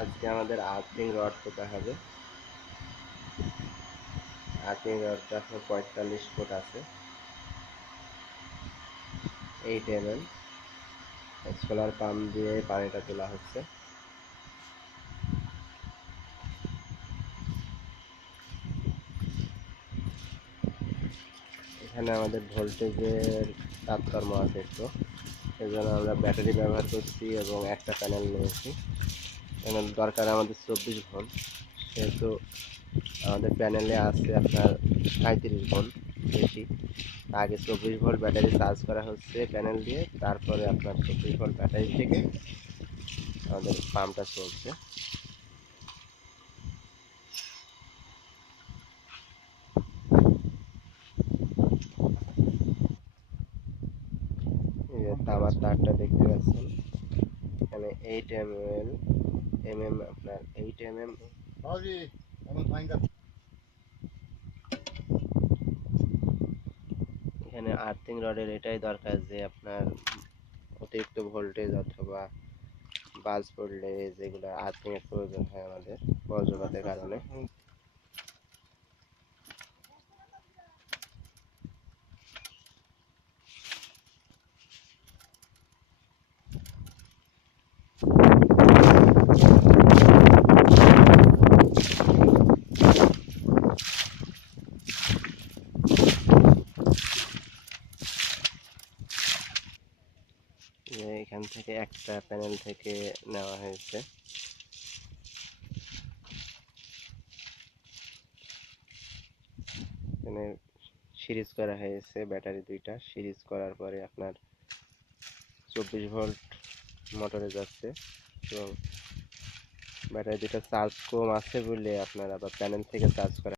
আজকে আমাদের earthing rod পোতা হবে। আর্থিং রডটা এখন 45 ফুট আছে, 8 mm। সোলার পাম্প দিয়ে পানিটা তোলা হচ্ছে। এখানে আমাদের ভোল্টেজের তারতম্য আছে একটু, সেজন্য আমরা ব্যাটারি ব্যবহার করছি এবং একটা প্যানেল নিয়েছি। এখানে দরকার আমাদের 24 ভোল্ট, সেহেতু আমাদের প্যানেলে আছে আপনার 35 ভোল্ট বেশি। আগে 24 ভোল্ট ব্যাটারি চার্জ করা হচ্ছে প্যানেল দিয়ে, তারপরে আপনার 24 ভোল্ট ব্যাটারি থেকে আমাদের পাম্পটা চলছে। এই যে তামার তারটা দেখতে পাচ্ছেন, এখানে 8 mm আপনার 8 mm। এখানে আর্থিং রডের এটাই দরকার যে আপনার অতিরিক্ত ভোল্টেজ অথবা বাজ পড়লে যেগুলো আর্থিং এর প্রয়োজন হয় আমাদের বজ্রপাতের কারণে। এখান থেকে একটা প্যানেল থেকে নেওয়া হয়েছে। এখানে সিরিজ করা হয়েছে, ব্যাটারি দুইটা সিরিজ করার পরে আপনার 24 ভোল্ট মোটরে যাচ্ছে এবং ব্যাটারি দুটা চার্জ কম আছে বলে আপনার আবার প্যানেল থেকে চার্জ করা